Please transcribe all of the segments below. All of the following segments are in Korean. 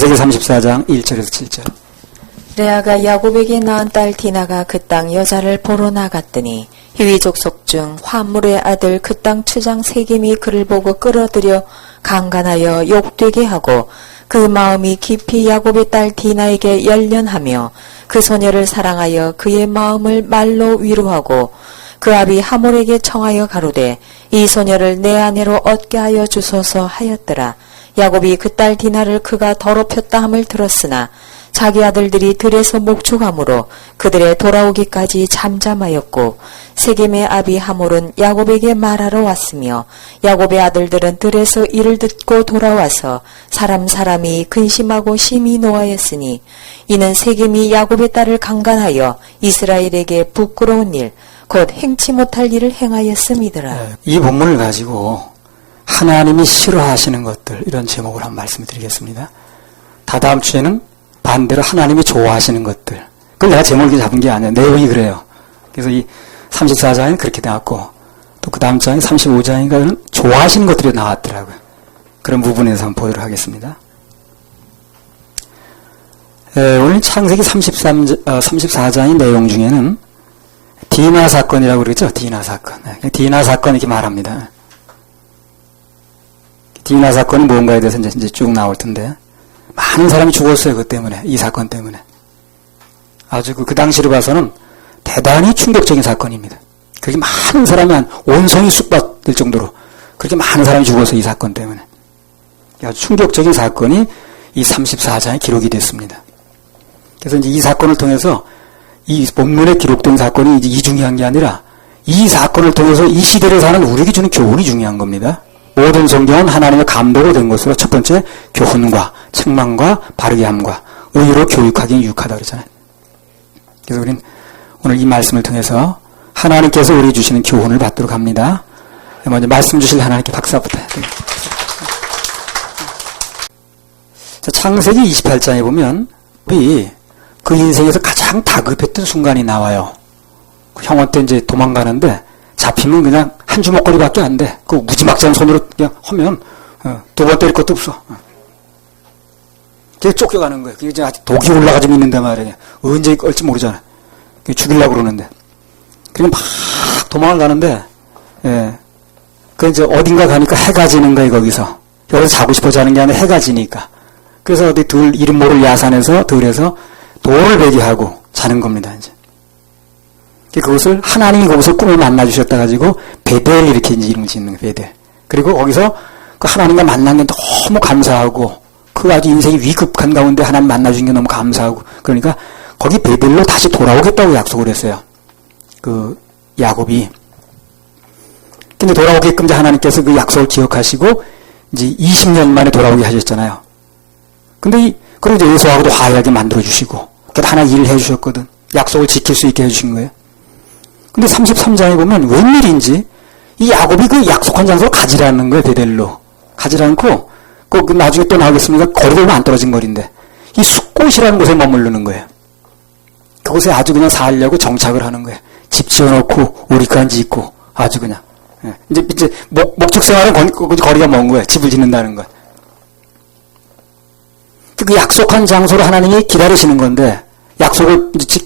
창세기 34장 1절에서 7절. 레아가 야곱에게 낳은 딸 디나가 그 땅 여자를 보러 나갔더니 히위 족속 중 화물의 아들 그 땅 추장 세겜이 그를 보고 끌어들여 강간하여 욕되게 하고 그 마음이 깊이 야곱의 딸 디나에게 열련하며 그 소녀를 사랑하여 그의 마음을 말로 위로하고 그 아비 하몰에게 청하여 가로되 이 소녀를 내 아내로 얻게 하여 주소서 하였더라. 야곱이 그 딸 디나를 그가 더럽혔다 함을 들었으나 자기 아들들이 들에서 목축함으로 그들의 돌아오기까지 잠잠하였고 세겜의 아비 하몰은 야곱에게 말하러 왔으며 야곱의 아들들은 들에서 이를 듣고 돌아와서 사람이 근심하고 심히 노하였으니 이는 세겜이 야곱의 딸을 강간하여 이스라엘에게 부끄러운 일 곧 행치 못할 일을 행하였음이더라. 이 본문을 가지고 하나님이 싫어하시는 것들, 이런 제목을 한번 말씀드리겠습니다. 다다음 주에는 반대로 하나님이 좋아하시는 것들. 그걸 내가 제목을 잡은 게 아니야. 내용이 그래요. 그래서 이 34장에는 그렇게 나왔고 또 그 다음 장에 35장인가는 좋아하시는 것들이 나왔더라고요. 그런 부분에서 한번 보도록 하겠습니다. 오늘 창세기 34장의 내용 중에는 디나 사건이라고 그러죠. 디나 사건. 디나 사건 이렇게 말합니다. 디나 사건이 뭔가에 대해서 이제 쭉 나올 텐데 많은 사람이 죽었어요. 그 때문에. 이 사건 때문에. 아주 그 당시로 봐서는 대단히 충격적인 사건입니다. 그렇게 많은 사람이 한 온성이 쑥받을 정도로 그렇게 많은 사람이 죽었어요. 이 사건 때문에. 아주 충격적인 사건이 이 34장에 기록이 됐습니다. 그래서 이제 이 사건을 통해서 이 본문에 기록된 사건이 이제 이 중요한 게 아니라 이 사건을 통해서 이 시대를 사는 우리에게 주는 교훈이 중요한 겁니다. 모든 성경은 하나님의 감독으로 된 것으로 첫 번째 교훈과 책망과 바르게 함과 의로 교육하기는 유익하다 그러잖아요. 그래서 우리는 오늘 이 말씀을 통해서 하나님께서 우리 주시는 교훈을 받도록 합니다. 먼저 말씀 주실 하나님께 박수 한번 부탁드립니다. 창세기 28장에 보면 그 인생에서 가장 다급했던 순간이 나와요. 형한테 이제 도망가는데 잡히면 그냥 한 주먹거리밖에 안 돼. 그 무지막지한 손으로 그냥 하면 두 번 때릴 것도 없어. 그게 쫓겨가는 거예요. 그게 이제 아직 독이 올라가지고 있는데 말이에요. 언제 걸지 모르잖아. 죽이려고 그러는데. 그냥 막 도망을 가는데, 그 이제 어딘가 가니까 해가 지는 거예요, 거기서. 여기서 자고 싶어 자는 게 아니라 해가 지니까. 그래서 어디 이름 모를 야산에서, 들에서 돌을 베개하고 자는 겁니다, 이제. 그것을 하나님이 거기서 꿈을 만나주셨다 가지고 베델 이렇게 이제 이름을 짓는 거예요. 베델. 그리고 거기서 그 하나님과 만난 게 너무 감사하고 그 아주 인생이 위급한 가운데 하나님 만나주신 게 너무 감사하고 그러니까 거기 베델로 다시 돌아오겠다고 약속을 했어요. 그 야곱이. 근데 돌아오게끔 이제 하나님께서 그 약속을 기억하시고 이제 20년 만에 돌아오게 하셨잖아요. 근데 그리고 이제 에서하고도 화해하게 만들어주시고 하나 일을 해주셨거든. 약속을 지킬 수 있게 해주신 거예요. 근데 33장에 보면 웬일인지 이 야곱이 그 약속한 장소로 가지 않는 거예요. 베델로. 가지 않고 그 나중에 또 나오겠습니다. 거리가 얼마 안 떨어진 거리인데 이 숫곳이라는 곳에 머무르는 거예요. 그곳에 아주 그냥 살려고 정착을 하는 거예요. 집 지어놓고 우리간 짓고 아주 그냥 이제 목적 생활은 거리가 먼 거예요. 집을 짓는다는 것. 그 약속한 장소로 하나님이 기다리시는 건데 약속을 이제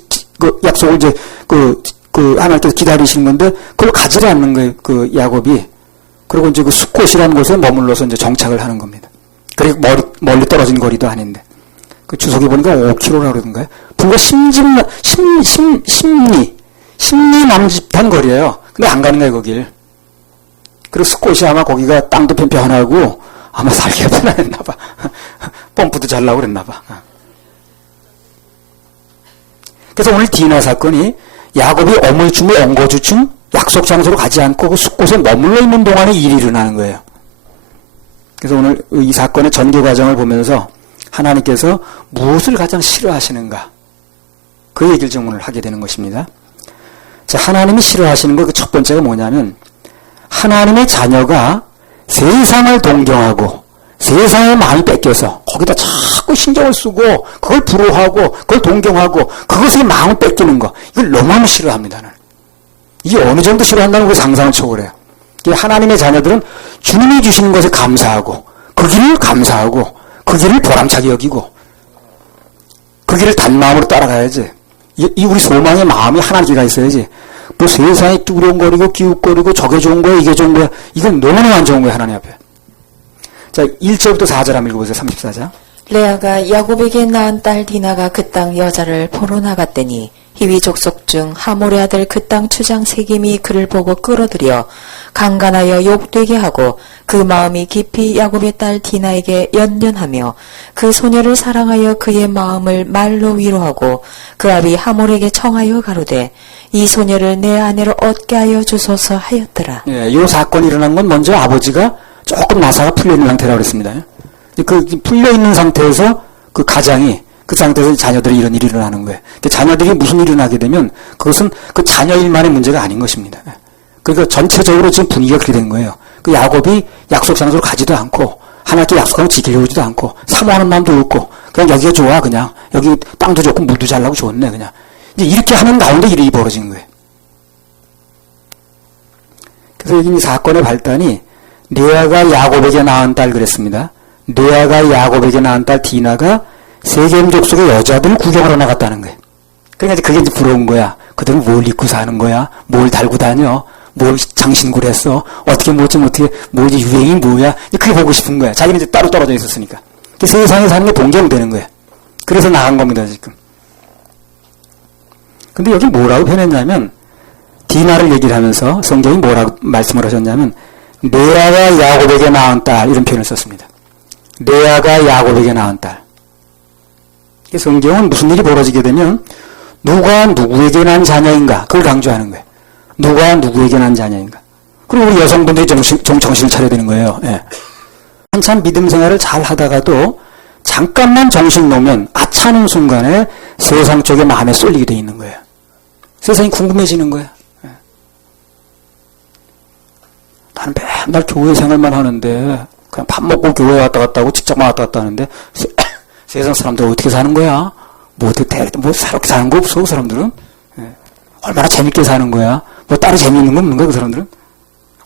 하나님께서 기다리시는 건데 그걸 가지를 않는 거예요. 그 야곱이. 그리고 이제 그 숫곳이라는 곳에 머물러서 이제 정착을 하는 겁니다. 그리고 멀리 떨어진 거리도 아닌데. 그 주석에 보니까 5km라고 그러던가요? 불과 10리 남짓한 거리예요. 근데 안 가는 거예요, 거길. 그리고 숫곳이 아마 거기가 땅도 편편하고 아마 살기가 편안했나 봐. 펌프도 잘 나오고 그랬나 봐. 그래서 오늘 디나 사건이 야곱이 어물춤을 엉거주춤 약속 장소로 가지 않고 그 숫곳에 머물러 있는 동안에 일이 일어나는 거예요. 그래서 오늘 이 사건의 전개 과정을 보면서 하나님께서 무엇을 가장 싫어하시는가 그 얘기를 좀 오늘 하게 되는 것입니다. 자, 하나님이 싫어하시는 거 그 첫 번째가 뭐냐면 하나님의 자녀가 세상을 동경하고 세상의 마음이 뺏겨서 거기다 자꾸 신경을 쓰고 그걸 부러워하고 그걸 동경하고 그것에 마음을 뺏기는 거 이걸 너무너무 싫어합니다. 이게 어느 정도 싫어한다는 그 상상을 초월해요. 하나님의 자녀들은 주님이 주시는 것에 감사하고 그 길을 감사하고 그 그 길을 보람차게 여기고 그 길을 단마음으로 따라가야지. 이 우리 소망의 마음이 하나님께가 있어야지. 뭐 세상에 뚜렁거리고 기웃거리고 저게 좋은 거야 이게 좋은 거야 이건 너무너무 안 좋은 거야 하나님 앞에. 자 1절부터 4절 한번 읽어보세요. 34장. 레아가 야곱에게 낳은 딸 디나가 그 땅 여자를 보러 나갔더니 히위 족속 중 하몰의 아들 그 땅 추장 세겜이 그를 보고 끌어들여 강간하여 욕되게 하고 그 마음이 깊이 야곱의 딸 디나에게 연연하며 그 소녀를 사랑하여 그의 마음을 말로 위로하고 그 아비 하몰에게 청하여 가로되 이 소녀를 내 아내로 얻게 하여 주소서 하였더라. 예, 이 사건이 일어난 건 먼저 아버지가 조금 나사가 풀려있는 상태라고 그랬습니다. 그 풀려있는 상태에서 그 가장이 그 상태에서 자녀들이 이런 일이 일어나는 거예요. 자녀들이 무슨 일이 일어나게 되면 그것은 그 자녀 일만의 문제가 아닌 것입니다. 그러니까 전체적으로 지금 분위기가 그렇게 된 거예요. 그 야곱이 약속 장소로 가지도 않고 하나님께 약속하고 지키려고 하지도 않고 사모하는 마음도 없고 그냥 여기가 좋아 그냥 여기 땅도 좋고 물도 잘 나고 좋네 그냥 이제 이렇게 하는 가운데 일이 벌어진 거예요. 그래서 여기 이 사건의 발단이 레아가 야곱에게 낳은 딸 그랬습니다. 레아가 야곱에게 낳은 딸 디나가 세겜 족속의 여자들 구경하러 나갔다는 거예요. 그러니까 그게 이제 부러운 거야. 그들은 뭘 입고 사는 거야? 뭘 달고 다녀? 뭘 장신구를 했어? 어떻게 뭐 이제 유행이 뭐야? 그게 보고 싶은 거야. 자기는 이제 따로 떨어져 있었으니까. 세상에 사는 게 동경되는 거야. 그래서 나간 겁니다, 지금. 근데 여기 뭐라고 표현했냐면, 디나를 얘기를 하면서 성경이 뭐라고 말씀을 하셨냐면, 레아가 야곱에게 낳은 딸, 이런 표현을 썼습니다. 레아가 야곱에게 낳은 딸. 성경은 무슨 일이 벌어지게 되면, 누가 누구에게 난 자녀인가? 그걸 강조하는 거예요. 누가 누구에게 난 자녀인가? 그리고 우리 여성분들이 정신을 차려야 되는 거예요. 예. 한참 믿음 생활을 잘 하다가도 잠깐만 정신 놓으면 아차하는 순간에 세상 쪽에 마음에 쏠리게 돼 있는 거예요. 세상이 궁금해지는 거예요. 예. 나는 맨날 교회 생활만 하는데 그냥 밥 먹고 교회 왔다 갔다 하고 직장만 왔다 갔다 하는데 세상 사람들 어떻게 사는 거야? 뭐 어떻게 새롭게 사는 거 없어 그 사람들은? 예. 얼마나 재밌게 사는 거야? 뭐 따로 재미있는 거 없는 거야 그 사람들은?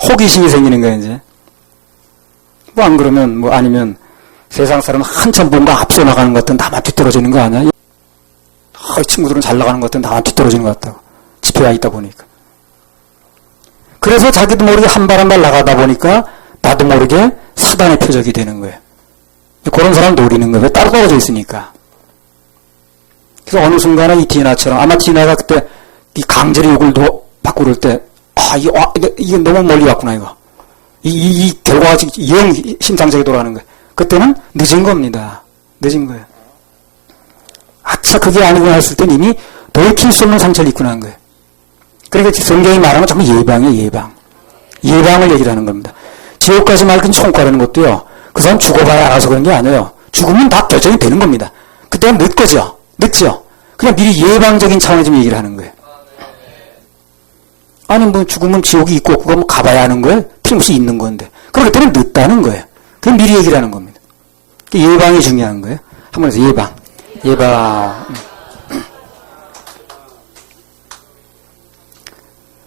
호기심이 생기는 거야 이제. 뭐 안 그러면 뭐 아니면 세상 사람은 한참 뭔가 앞서 나가는 것 같은 나만 뒤떨어지는 거 아니야? 이 친구들은 잘 나가는 것 같은 나만 뒤떨어지는 것 같다고. 집에 와 있다 보니까. 그래서 자기도 모르게 한 발 한 발 나가다 보니까 나도 모르게 사단의 표적이 되는 거예요. 그런 사람 노리는 거예요. 따로 떨어져 있으니까. 그래서 어느 순간에 이 디나처럼 아마 디나가 그때 이 강제로 욕을 받고 그럴 때 이게 너무 멀리 왔구나 이거. 이 결과가 지금 영 심상정에 돌아가는 거예요. 그때는 늦은 겁니다. 늦은 거예요. 아차 그게 아니구나 했을 땐 이미 돌이킬 수 없는 상처를 입고 난 거예요. 그러니까 성경이 말하는 건 정말 예방이에요. 예방. 예방을 얘기를 하는 겁니다. 지옥까지 맑은 총과라는 것도요. 그 사람 죽어봐야 알아서 그런 게 아니에요. 죽으면 다 결정이 되는 겁니다. 그때는 늦거죠. 늦죠. 그냥 미리 예방적인 차원에서 좀 얘기를 하는 거예요. 아니 뭐 죽으면 지옥이 있고 그거 뭐 가봐야 하는 거예요? 틀림없이 있는 건데. 그럴 때는 늦다는 거예요. 그럼 미리 얘기를 하는 겁니다. 예방이 중요한 거예요. 한번 해서 예방. 예방.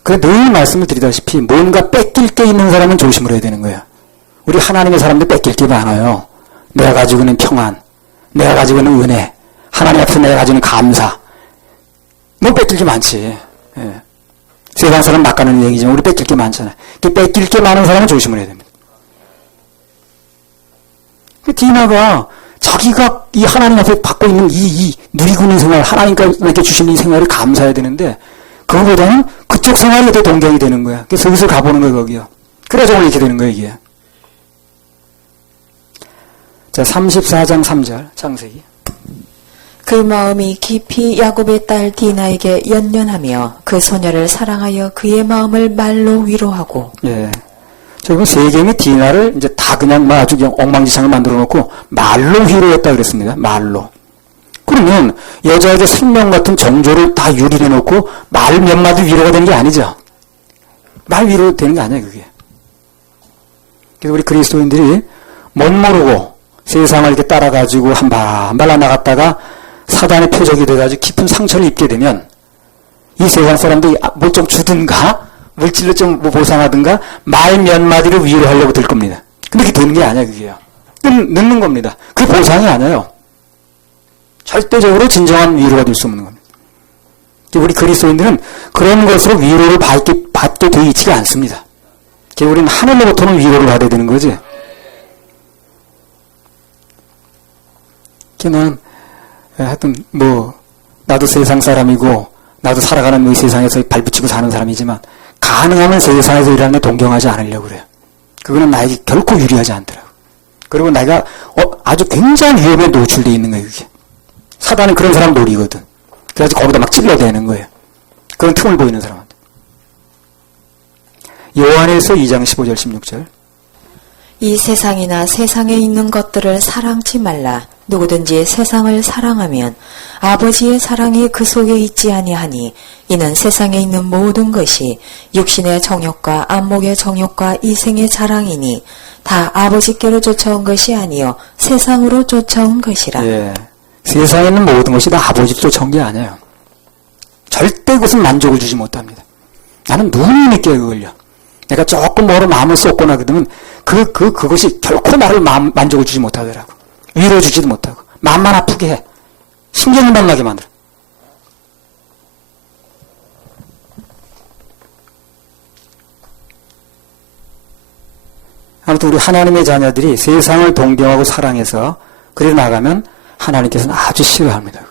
그래 늘 말씀을 드리다시피 뭔가 뺏길 게 있는 사람은 조심을 해야 되는 거예요. 우리 하나님의 사람들 뺏길 게 많아요. 내가 가지고 있는 평안, 내가 가지고 있는 은혜, 하나님 앞에서 내가 가지고 있는 감사. 뭐 뺏길 게 많지. 예. 세상 사람 막 가는 얘기지만 우리 뺏길 게 많잖아요. 뺏길 게 많은 사람은 조심을 해야 됩니다. 디나가 자기가 이 하나님 앞에 받고 있는 이 누리고 있는 생활, 하나님께 주시는 이 생활을 감사해야 되는데 그거보다는 그쪽 생활에 더 동경이 되는 거야. 그래서 슬슬 가보는 거야 거기요. 그래서 오늘 이렇게 되는 거야 이게. 자 34장 3절 창세기. 그 마음이 깊이 야곱의 딸 디나에게 연연하며 그 소녀를 사랑하여 그의 마음을 말로 위로하고. 예. 저기 세겜이 디나를 이제 다 그냥 아주 그냥 엉망진창을 만들어 놓고 말로 위로했다 그랬습니다. 말로. 그러면 여자에게 생명 같은 정조를 다 유린해 놓고 말 몇 마디 위로가 되는 게 아니죠. 말 위로 되는 게 아니에요 그게. 그래서 우리 그리스도인들이 멋 모르고 세상을 이렇게 따라가지고 한 발 나갔다가 사단의 표적이 돼가지고 깊은 상처를 입게 되면 이 세상 사람들이 뭘 좀 주든가 물질로 좀 뭐 보상하든가 말 몇 마디로 위로하려고 들 겁니다. 근데 그게 되는 게 아니야 그게요. 넣는 겁니다. 그게 보상이 아니에요. 절대적으로 진정한 위로가 될 수 없는 겁니다. 우리 그리스도인들은 그런 것으로 위로를 받게 되어 있지가 않습니다. 우리는 하늘로부터는 위로를 받아야 되는 거지. 걔는 하여튼 나도 세상 사람이고 나도 살아가는 이 세상에서 발붙이고 사는 사람이지만 가능하면 세상에서 일하는 데 동경하지 않으려고 그래요. 그거는 나에게 결코 유리하지 않더라고. 그리고 내가 아주 굉장한 위험에 노출되어 있는 거예요. 그게. 사단은 그런 사람 노리거든. 그래서 거기다 막 찔러대는 거예요. 그런 틈을 보이는 사람한테. 요한에서 2장 15절 16절. 이 세상이나 세상에 있는 것들을 사랑치 말라. 누구든지 세상을 사랑하면 아버지의 사랑이 그 속에 있지 아니하니 이는 세상에 있는 모든 것이 육신의 정욕과 안목의 정욕과 이생의 자랑이니 다 아버지께로 쫓아온 것이 아니요 세상으로 쫓아온 것이라. 예. 세상에 있는 모든 것이 다 아버지로 쫓아온 게 아니에요. 절대 그것은 만족을 주지 못합니다. 나는 눈이 있게 그걸요. 내가 조금 뭐로 마음을 쏟거나 그러면 그것이 결코 나를 만족을 주지 못하더라고. 위로 주지도 못하고 마음만 아프게 해. 신경만 나게 만들어. 아무튼 우리 하나님의 자녀들이 세상을 동경하고 사랑해서 그래 나가면 하나님께서는 아주 싫어합니다.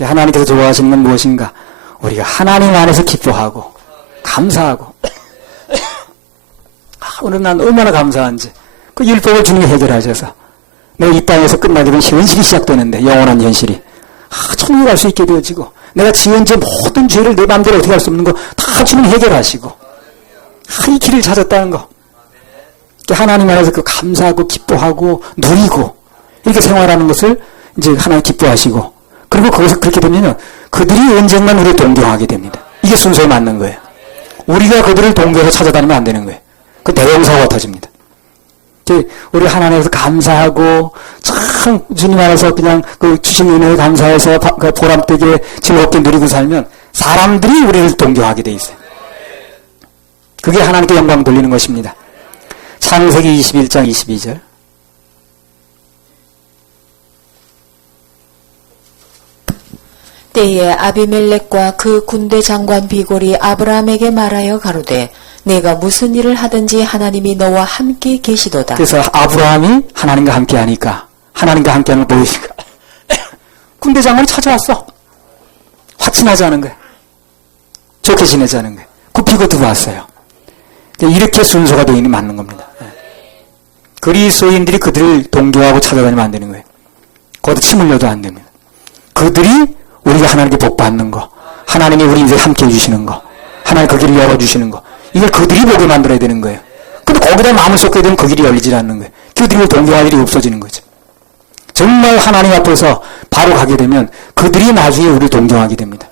하나님께서 좋아하시는 건 무엇인가? 우리가 하나님 안에서 기뻐하고 감사하고 오늘 난 얼마나 감사한지 그 율법을 주님이 해결하셔서 내가 이 땅에서 끝나게 되면 현실이 시작되는데 영원한 현실이 천국에 갈 수 있게 되어지고 내가 지은 제 모든 죄를 내 마음대로 어떻게 할 수 없는 거 다 주님이 해결하시고 이 길을 찾았다는 거 하나님 안에서 그 감사하고 기뻐하고 누리고 이렇게 생활하는 것을 이제 하나님 기뻐하시고 그리고 거기서 그렇게 되면요 그들이 언젠간 우리를 동경하게 됩니다. 이게 순서에 맞는 거예요. 우리가 그들을 동경해서 찾아다니면 안 되는 거예요. 그 대형사고가 터집니다. 우리 하나님께서 감사하고 참 주님 안에서 그냥 그 주신 은혜에 감사해서 보람되게 즐겁게 누리고 살면 사람들이 우리를 동경하게 돼 있어요. 그게 하나님께 영광 돌리는 것입니다. 창세기 21장 22절. 때에 아비멜렉과 그 군대 장관 비골이 아브라함에게 말하여 가로되 내가 무슨 일을 하든지 하나님이 너와 함께 계시도다. 그래서 아브라함이 하나님과 함께 하니까 하나님과 함께 하는 걸 보이니까 군대 장관이 찾아왔어. 확신하자는 거야. 좋게 지내자는 거야. 굽히고 들어왔어요. 이렇게 순서가 되어 있는 맞는 겁니다. 그리스도인들이 그들을 동경하고 찾아다니면 안 되는 거예요. 거기다 침 흘려도 안 됩니다. 그들이 우리가 하나님께 복 받는 거, 하나님이 우리 인생에 함께 해주시는 거, 하나님 그 길을 열어주시는 거, 이걸 그들이 보게 만들어야 되는 거예요. 근데 거기다 마음을 쏟게 되면 그 길이 열리질 않는 거예요. 그들을 동경할 일이 없어지는 거죠. 정말 하나님 앞에서 바로 가게 되면 그들이 나중에 우리를 동경하게 됩니다.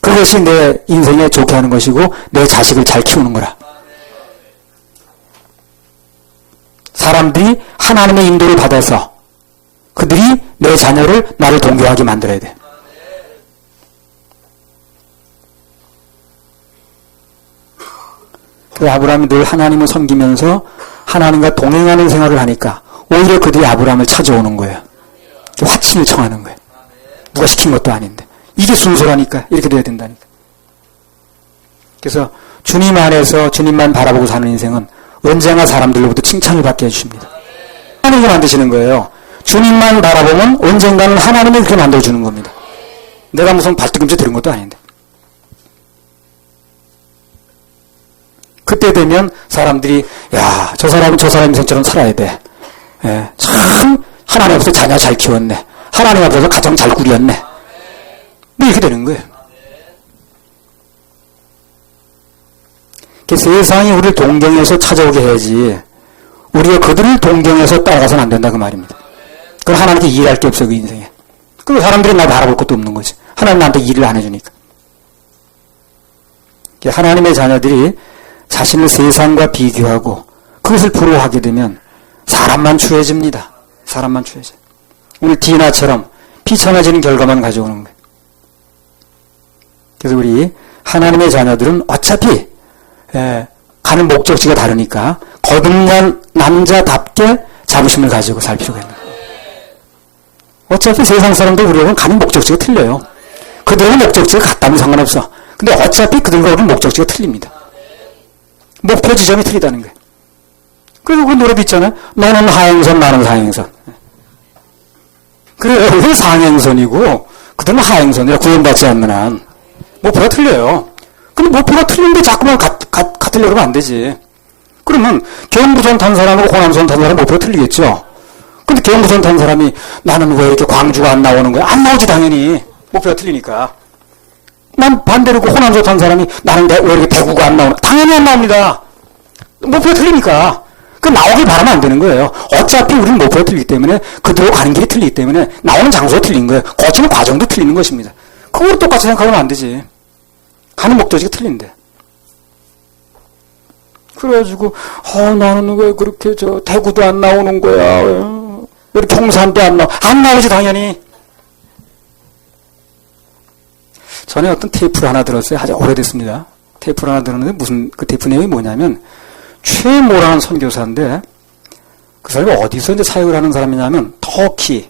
그것이 내 인생에 좋게 하는 것이고 내 자식을 잘 키우는 거라. 사람들이 하나님의 인도를 받아서 그들이 내 자녀를 나를 동경하게 만들어야 돼. 그 아브라함이 늘 하나님을 섬기면서 하나님과 동행하는 생활을 하니까 오히려 그들이 아브라함을 찾아오는 거예요. 화친을 청하는 거예요. 누가 시킨 것도 아닌데. 이게 순서라니까. 이렇게 돼야 된다니까. 그래서 주님 안에서 주님만 바라보고 사는 인생은 언제나 사람들로부터 칭찬을 받게 해주십니다. 하나님이 만드시는 거예요. 주님만 바라보면 언젠가는 하나님이 그렇게 만들어주는 겁니다. 내가 무슨 발뒤꿈치 들은 것도 아닌데. 그때 되면 사람들이 야, 저 사람은 저 사람 인생처럼 살아야 돼. 예, 참 하나님 앞에서 자녀 잘 키웠네. 하나님 앞에서 가정 잘 꾸렸네. 뭐 이렇게 되는 거예요. 세상이 우리를 동경해서 찾아오게 해야지 우리가 그들을 동경해서 따라가서는 안 된다 그 말입니다. 그럼 하나님께 일할 게 없어 그 인생에. 그리고 사람들이 날 바라볼 것도 없는 거지. 하나님 나한테 일을 안 해주니까. 하나님의 자녀들이 자신을 세상과 비교하고 그것을 부러워하게 되면 사람만 추해집니다. 사람만 추해져요. 오늘 디나처럼 비참해지는 결과만 가져오는 거예요. 그래서 우리 하나님의 자녀들은 어차피 가는 목적지가 다르니까 거듭난 남자답게 자부심을 가지고 살 필요가 있는 거예요. 어차피 세상 사람들 우리하고는 가는 목적지가 틀려요. 그들은 목적지가 같다면 상관없어. 근데 어차피 그들과 우리는 목적지가 틀립니다. 목표 지점이 틀리다는 거예요. 그래서 그 노래도 있잖아요. 너는 하행선, 나는 상행선. 그래요. 왜 상행선이고 그들은 하행선이라 구원받지 않는 한. 목표가 틀려요. 근데 목표가 틀린데 자꾸만 같으려고 하면 안 되지. 그러면 경부선 탄 사람하고 호남선 탄 사람 목표가 틀리겠죠. 근데 경부선 탄 사람이 나는 왜 이렇게 광주가 안 나오는 거야? 안 나오지 당연히. 목표가 틀리니까. 난 반대로 그 호남선 탄 사람이 나는 왜 이렇게 대구가 안 나오나? 당연히 안 나옵니다. 목표가 틀리니까. 그 나오길 바라면 안 되는 거예요. 어차피 우리는 목표가 틀리기 때문에 그대로 가는 길이 틀리기 때문에 나오는 장소가 틀린 거예요. 거치는 과정도 틀리는 것입니다. 그걸 똑같이 생각하면 안 되지. 가는 목적지가 틀린데. 그래가지고 나는 왜 그렇게 대구도 안 나오는 거야. 왜 이렇게 경산도 안 나오지 당연히. 전에 어떤 테이프를 하나 들었어요. 아주 오래됐습니다. 테이프를 하나 들었는데 무슨 그 테이프 내용이 뭐냐면 최모라는 선교사인데 그 사람이 어디서 이제 사역을 하는 사람이냐면 터키가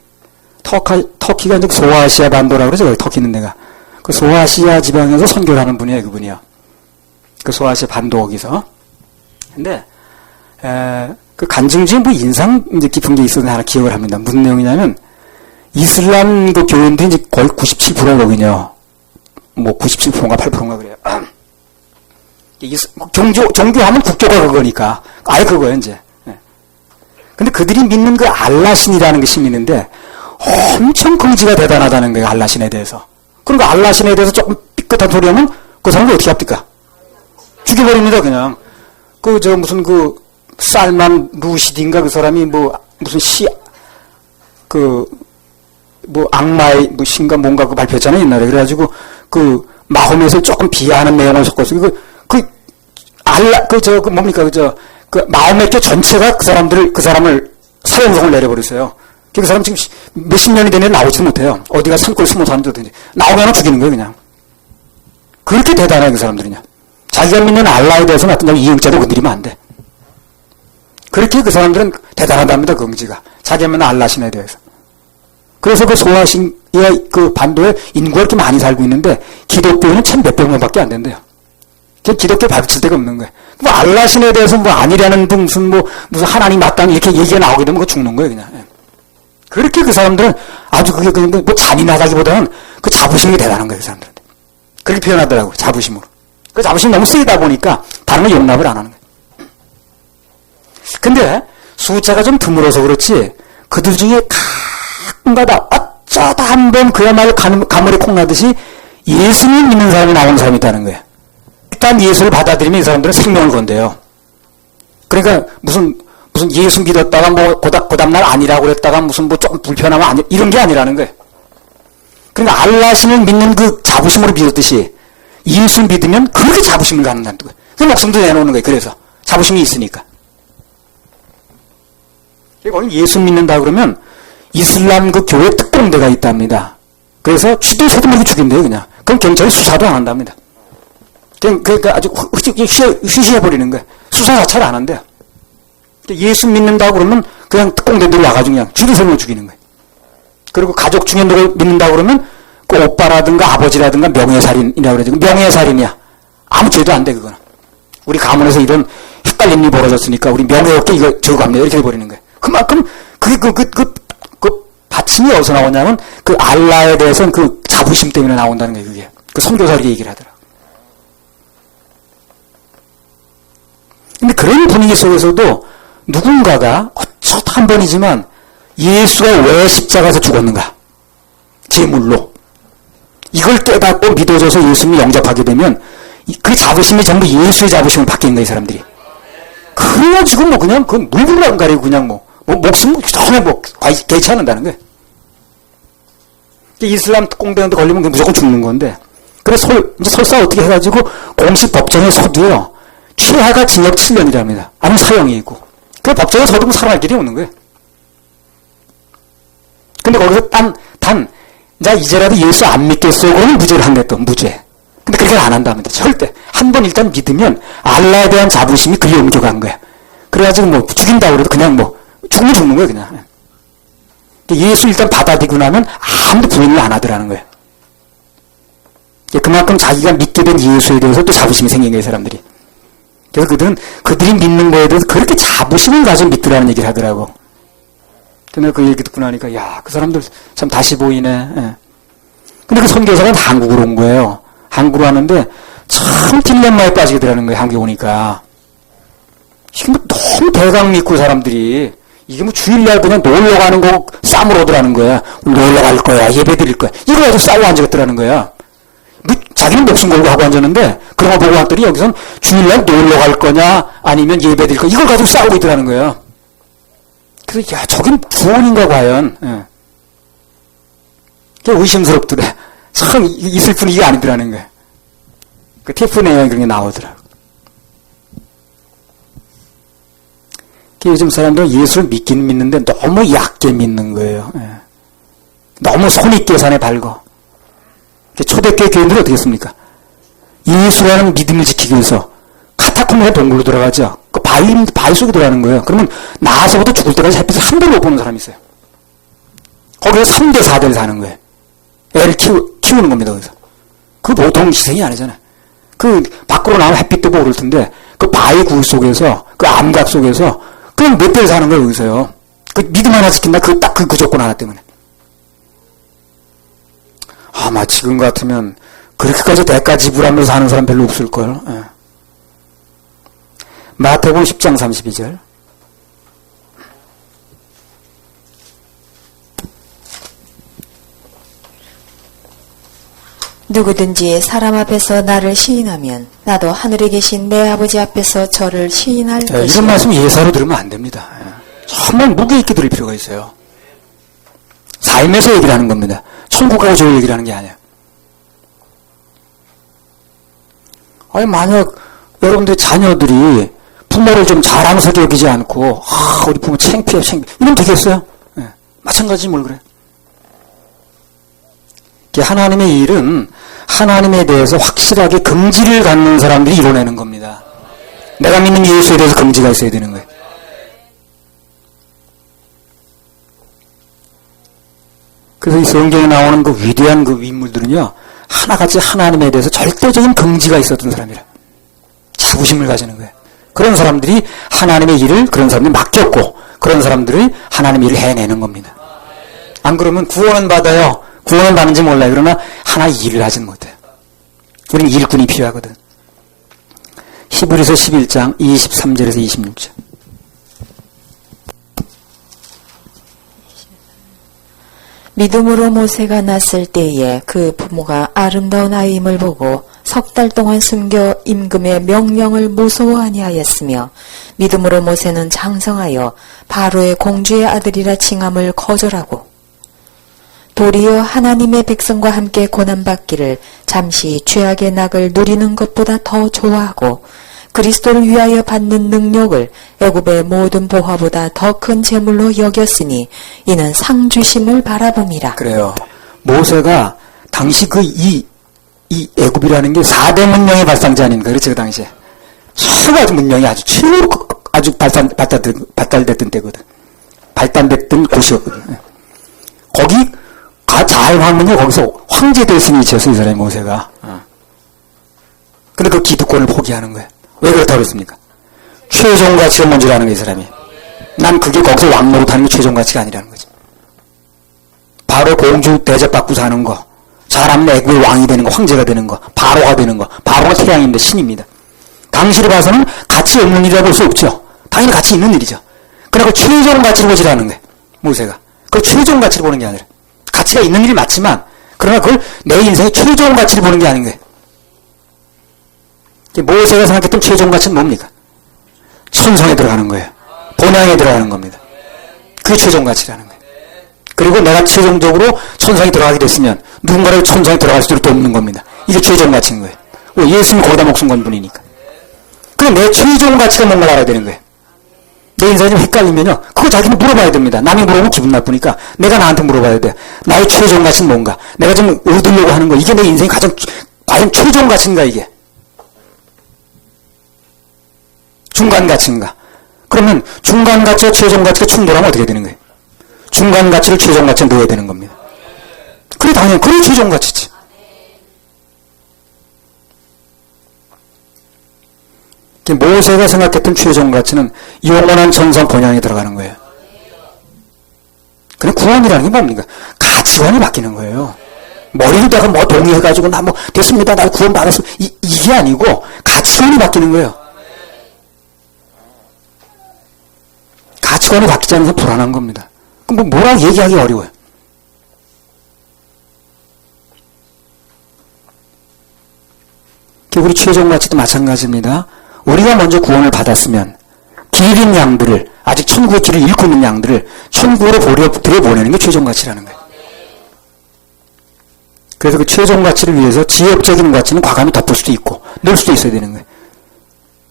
이제 소아시아 반도라고 그러죠. 터키 있는 데가. 그 소아시아 지방에서 선교를 하는 분이에요. 그분이요. 그 소아시아 반도 거기서. 근데 그 간증 중에 뭐 인상 이제 깊은 게 있었는데 하나 기억을 합니다. 무슨 내용이냐면 이슬람 그 교인들이 이제 거의 97%거든요. 뭐 97%인가 8%인가 그래요. 종교하면 국교가 그거니까. 아예 그거예요, 이제. 근데 그들이 믿는 그 알라신이라는 것이 믿는데 엄청 긍지가 대단하다는 거예요, 알라신에 대해서. 그러니까 알라신에 대해서 조금 삐끗한 소리 하면 그 사람을 어떻게 합니까? 죽여버립니다, 그냥. 무슨 살만 루시딘가 그 사람이 무슨 악마의 신가 뭔가 발표했잖아요, 옛날에. 그래가지고 마호멧을 조금 비하하는 내용을 섞었어요. 마호멧교 전체가 그 사람을 사형성을 내려버렸어요. 그 사람 지금 몇십 년이 되면 나오지도 못해요. 어디가 산골 숨어 사는지 나오면 죽이는 거예요, 그냥. 그렇게 대단해요, 그 사람들은요. 자기가 믿는 알라에 대해서는 어떤 이응자도 건드리면 안 돼. 그렇게 그 사람들은 대단하답니다, 그 의지가. 자기가 믿는 알라신에 대해서. 그래서 그 소아시아 그 반도에 인구가 이렇게 많이 살고 있는데 기독교인은 1,몇백 명밖에 안 된대요. 기독교 받칠 데가 없는 거예요. 알라신에 대해서 아니라는 무슨 하나님 맞다는 이렇게 얘기가 나오게 되면 그거 죽는 거예요, 그냥. 그렇게 그 사람들은 아주 그게 그냥 잔인하다기보다는 그 자부심이 대단한 거예요, 그 사람들한테. 그렇게 표현하더라고요, 자부심으로. 그 자부심이 너무 세다 보니까 다른 걸 용납을 안 하는 거예요. 근데 숫자가 좀 드물어서 그렇지 그들 중에 가끔가다 어쩌다 한번 그야말로 가물에 콩나듯이 예수님 믿는 사람이 나오는 사람이 있다는 거예요. 일단 예수를 받아들이면 이 사람들은 생명을 건대요. 그러니까 무슨 예수 믿었다가 그 다음날 아니라고 그랬다가 조금 불편하면 아니, 이런 게 아니라는 거예요. 그러니까 알라신을 믿는 그 자부심으로 믿었듯이 예수 믿으면 그렇게 자부심을 갖는다는 거예요. 그 목숨도 내놓는 거예요. 그래서 자부심이 있으니까. 거기 예수 믿는다 그러면 이슬람 그 교회 특공대가 있답니다. 그래서 쥐도 새도 물고 죽인대요, 그냥. 그럼 경찰이 수사도 안 한답니다. 그러니까 아주 휴시해버리는 거예요. 수사 자체를 안 한대요. 예수 믿는다고 그러면 그냥 특공대들이 와가지고 그냥 쥐도 새도 죽이는 거예요. 그리고 가족 중에 누굴 믿는다고 그러면 그 오빠라든가 아버지라든가 명예살인이라고 그러죠. 명예살인이야. 아무 죄도 안 돼, 그거는. 우리 가문에서 이런 헷갈린 일이 벌어졌으니까 우리 명예 없게 이거 저거 갑니다. 이렇게 해버리는 거예요. 그만큼 그 받침이 어디서 나오냐면 그 알라에 대해서는 그 자부심 때문에 나온다는 거예요, 그게. 그 선교사 이렇게 얘기를 하더라고요. 근데 그런 분위기 속에서도 누군가가 어쩌다 한 번이지만 예수가 왜 십자가에서 죽었는가? 제물로. 이걸 깨닫고 믿어줘서 예수님을 영접하게 되면 그 자부심이 전부 예수의 자부심을 바뀌는 거예요, 이 사람들이. 그래가지고 그냥 그 물불 안 가리고 그냥 목숨 전혀 개의치 않는다는 거예요. 이슬람 특공대한테 걸리면 무조건 죽는 건데. 그래서 이제 설사 어떻게 해가지고 공식 법정에 서도요, 최하가 징역 7년이랍니다. 아니면 사형이 있고. 그 법정에 서도 살아날 길이 없는 거예요. 근데 거기서 이제라도 예수 안 믿겠어요? 그러면 무죄를 한대 또, 무죄. 근데 그렇게 안 한답니다. 절대. 한 번 일단 믿으면 알라에 대한 자부심이 그리 옮겨간 거야. 그래가지고 뭐 죽인다고 그래도 그냥 뭐 죽으면 죽는 거야 그냥. 예수 일단 받아들이고 나면 아무도 부인을 안 하더라는 거예요. 그만큼 자기가 믿게 된 예수에 대해서 또 자부심이 생긴 거예요, 사람들이. 그래서 그들이 믿는 거에 대해서 그렇게 자부심을 가지고 믿더라는 얘기를 하더라고. 근데 그 얘기 듣고 나니까, 야, 그 사람들 참 다시 보이네. 예. 근데 그 선교사가 한국으로 온 거예요. 한국으로 왔는데 참 딜레마에 빠지게 되라는 거예요, 한국에 오니까. 이게 뭐 너무 대강 믿고 사람들이 이게 뭐 주일날 그냥 놀러 가는 거 싸움을 오더라는 거야. 놀러 갈 거야, 예배 드릴 거야. 이거 가지고 싸우고 앉았더라는 거야. 뭐 자기는 목숨 걸고 하고 앉았는데 그런 거 보고 왔더니 여기선 주일날 놀러 갈 거냐 아니면 예배 드릴 거냐 이걸 가지고 싸우고 있더라는 거야. 그래서 야 저긴 구원인가 과연. 예. 그게 의심스럽더래. 참 있을 분위기가 아니더라는 거야. 그 테프 내용이 그런 게 나오더라고. 요즘 사람들은 예수를 믿긴 믿는데 너무 얕게 믿는 거예요. 예. 너무 손익계산에 밝어. 초대교회 교인들은 어떻게 했습니까? 예수라는 믿음을 지키기 위해서 카타콤에 동굴로 들어가죠. 그 바위 속에 들어가는 거예요. 그러면 나와서부터 죽을 때까지 햇빛을 한 번도 못 보는 사람이 있어요. 거기서 3대 4대를 사는 거예요. 애를 키우는 겁니다. 거기서. 그 보통 희생이 아니잖아요. 그 밖으로 나오면 햇빛도 모를 텐데 그 바위 굴 속에서 그 암각 속에서 그냥 몇 대를 사는 거예요. 거기서요. 그 믿음 하나 지킨다. 그 조건 하나 때문에. 아마 지금 같으면 그렇게까지 대가 지불하면서 사는 사람 별로 없을걸. 예. 마태복음 10장 32절. 누구든지 사람 앞에서 나를 시인하면 나도 하늘에 계신 내 아버지 앞에서 저를 시인할 것이다. 이런 말씀 예사로 들으면 안 됩니다. 예. 정말 무게 있게 들을 필요가 있어요. 삶에서 얘기를 하는 겁니다. 천국하고 저 얘기를 하는 게 아니에요. 아니 만약 여러분들 자녀들이 부모를 좀 자랑스럽게 여기지 않고 우리 부모 창피해 이러면 되겠어요? 네. 마찬가지 뭘 그래. 하나님의 일은 하나님에 대해서 확실하게 긍지를 갖는 사람들이 이뤄내는 겁니다. 내가 믿는 예수에 대해서 긍지가 있어야 되는 거예요. 그래서 이 성경에 나오는 그 위대한 그 인물들은요, 하나같이 하나님에 대해서 절대적인 긍지가 있었던 사람이라. 자부심을 가지는 거예요. 그런 사람들이 하나님의 일을 그런 사람들이 맡겼고, 그런 사람들이 하나님의 일을 해내는 겁니다. 안 그러면 구원은 받아요. 구원은 받는지 몰라요. 그러나 하나의 일을 하진 못해요. 우리는 일꾼이 필요하거든. 히브리서 11장 23절에서 26절. 믿음으로 모세가 났을 때에 그 부모가 아름다운 아이임을 보고 석 달 동안 숨겨 임금의 명령을 무서워 아니하였으며 믿음으로 모세는 장성하여 바로의 공주의 아들이라 칭함을 거절하고 도리어 하나님의 백성과 함께 고난받기를 잠시 죄악의 낙을 누리는 것보다 더 좋아하고 그리스도를 위하여 받는 능력을 애굽의 모든 보화보다 더 큰 재물로 여겼으니 이는 상 주심을 바라봄이라. 그래요. 모세가 당시 이 애굽이라는 게 4대 문명의 발상자 아닌가 그렇죠 그 당시에. 최고 문명이 아주 최고로 아주 발달됐던 때거든. 발달됐던 곳이었거든. 거기 잘 하면요 거기서 황제 될 수 있었어 이 사람이 모세가. 근데 그 기득권을 포기하는 거예요. 왜 그렇다고 그랬습니까? 최종 가치가 뭔지 아는 거예요, 이 사람이. 난 그게 거기서 왕 노릇하는 게 최종 가치가 아니라는 거지. 바로 공주 대접받고 사는 거, 잘하면 애국의 왕이 되는 거, 황제가 되는 거, 바로가 되는 거, 바로가 태양인데 신입니다. 당시를 봐서는 가치 없는 일이라고 볼 수 없죠. 당연히 가치 있는 일이죠. 그러고 최종 가치를 보지라는 거예요, 모세가. 그 최종 가치를 보는 게 아니라. 가치가 있는 일이 맞지만, 그러나 그걸 내 인생의 최종 가치를 보는 게 아닌 거예요. 모세가 생각했던 최종 가치는 뭡니까? 천성에 들어가는 거예요. 본향에 들어가는 겁니다. 그게 최종 가치라는 거예요. 그리고 내가 최종적으로 천성에 들어가게 됐으면 누군가를 천성에 들어갈 수도 없는 겁니다. 이게 최종 가치인 거예요. 왜? 예수님이 거기다 목숨 건 분이니까. 그럼 내 최종 가치가 뭔가를 알아야 되는 거예요. 내 인생이 좀 헷갈리면요. 그거 자기는 물어봐야 됩니다. 남이 물어보면 기분 나쁘니까 내가 나한테 물어봐야 돼. 나의 최종 가치는 뭔가? 내가 좀 얻으려고 하는 거. 이게 내 인생의 가장 과연 최종 가치인가 이게? 중간 가치인가? 그러면 중간 가치와 최종 가치가 충돌하면 어떻게 되는 거예요? 중간 가치를 최종 가치에 넣어야 되는 겁니다. 그래 당연히 그게 최종 가치지. 모세가 생각했던 최종 가치는 영원한 전성 본향에 들어가는 거예요. 그래 구원이라는 게 뭡니까? 가치관이 바뀌는 거예요. 머리를 내가 뭐 동의해가지고 나 뭐 됐습니다. 나 구원 받았어. 이게 아니고 가치관이 바뀌는 거예요. 가치관이 바뀌지 않아서 불안한 겁니다. 그럼 뭐라고 얘기하기 어려워요. 우리 최종 가치도 마찬가지입니다. 우리가 먼저 구원을 받았으면 길 잃은 양들을 아직 천국의 길을 잃고 있는 양들을 천국으로 들여보내는 게 최종 가치라는 거예요. 그래서 그 최종 가치를 위해서 지역적인 가치는 과감히 덮을 수도 있고 넣을 수도 있어야 되는 거예요.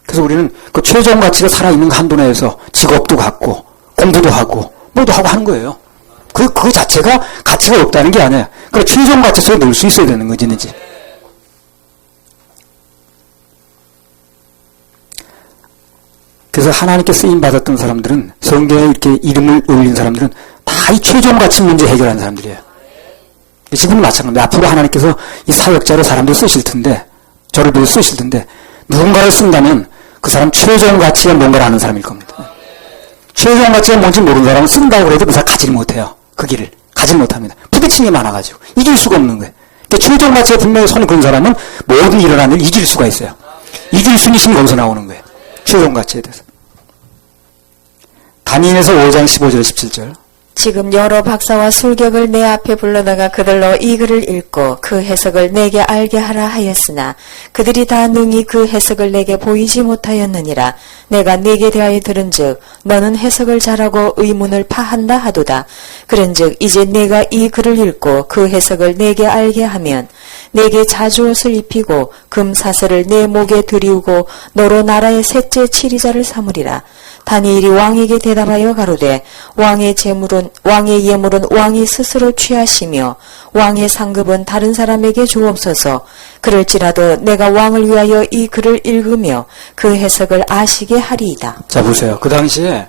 그래서 우리는 그 최종 가치가 살아있는 한도 내에서 직업도 갖고 공부도 하고 뭐도 하고 하는 거예요. 그 자체가 가치가 없다는 게 아니에요. 그 최종 가치 속에 넣을 수 있어야 되는 거지. 그래서 하나님께 쓰임받았던 사람들은 성경에 이렇게 이름을 올린 사람들은 다 이 최종 가치 문제 해결하는 사람들이에요. 지금은 마찬가지입니다. 앞으로 하나님께서 이 사역자로 사람들 쓰실 텐데 저를 위해 쓰실 텐데 누군가를 쓴다면 그 사람 최종 가치가 뭔가를 아는 사람일 겁니다. 최종 가치가 뭔지 모르는 사람은 쓴다고 해도 그 사람 가지를 못해요. 그 길을 가지를 못합니다. 부딪히는 게 많아가지고 이길 수가 없는 거예요. 그러니까 최종 가치가 분명히 선을 그은 사람은 모든 일어나는 일을 이길 수가 있어요. 이길 순위심이 거기서 나오는 거예요. 최종 가치에 대해서. 다니엘서 5장 15절 17절. 지금 여러 박사와 술객을 내 앞에 불러다가 그들로 이 글을 읽고 그 해석을 내게 알게 하라 하였으나 그들이 다 능히 그 해석을 내게 보이지 못하였느니라. 내가 네게 대하여 들은즉 너는 해석을 잘하고 의문을 파한다 하도다. 그런즉 이제 내가 이 글을 읽고 그 해석을 내게 알게 하면 내게 자주옷을 입히고 금사슬을 내 목에 들이우고 너로 나라의 셋째 치리자를 삼으리라. 다니엘이 왕에게 대답하여 가로되 왕의 예물은 왕이 스스로 취하시며 왕의 상급은 다른 사람에게 주옵소서. 그럴지라도 내가 왕을 위하여 이 글을 읽으며 그 해석을 아시게 하리이다. 자 보세요. 그 당시에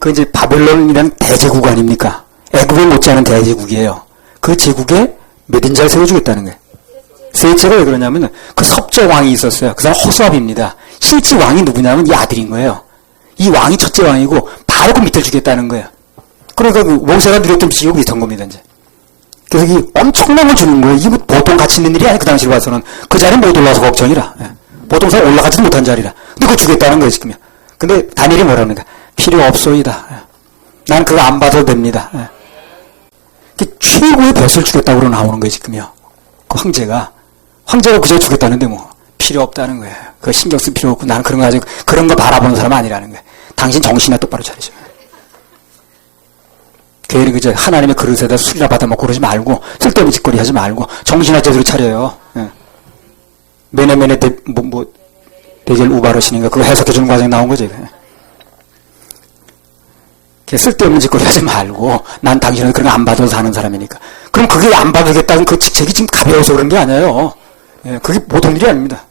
그 이제 바벨론이라는 대제국 아닙니까? 애굽에 못지않은 대제국이에요. 그 제국에 몇 인자를 세워주겠다는 거예요. 셋째가 왜 그러냐면 그 섭제 왕이 있었어요. 그 사람 호수압입니다. 실제 왕이 누구냐면 이 아들인 거예요. 이 왕이 첫째 왕이고 바로 그 밑을 주겠다는 거예요. 그러니까 그 모세가 누렸던 지옥이 있던 겁니다. 이제. 그래서 이 엄청난 걸 주는 거예요. 이게 뭐 보통 가치 있는 일이 아니에요. 그 당시로 봐서는. 그 자리에 못 올라서 걱정이라. 예. 보통 사람 올라가지도 못한 자리라. 근데 그거 주겠다는 거예요. 지금요. 근데 다니엘이 뭐라 합니까? 필요 없소이다. 예. 나는 그거 안 받아도 됩니다. 예. 최고의 벼슬 주겠다고 나오는 거예요. 지금요. 그 황제가 그저 주겠다는데 뭐 필요 없다는 거예요. 그거 신경 쓸 필요 없고 나는 그런 거 가지고 그런 거 바라보는 사람 아니라는 거예요. 당신 정신이나 똑바로 차리죠. 괜히 그저 하나님의 그릇에다 술이나 받아먹고 그러지 말고 쓸데없는 짓거리 하지 말고 정신이나 제대로 차려요. 예. 메네메네 데젤 우바르시닌가 그거 해석해주는 과정에 나온 거죠. 쓸데없는 짓거리 하지 말고 난 당신은 그런 거 안 받아서 사는 사람이니까. 그럼 그게 안 받으겠다는 그 직책이 지금 가벼워서 그런 게 아니에요. 예, 그게 보통 일이 아닙니다.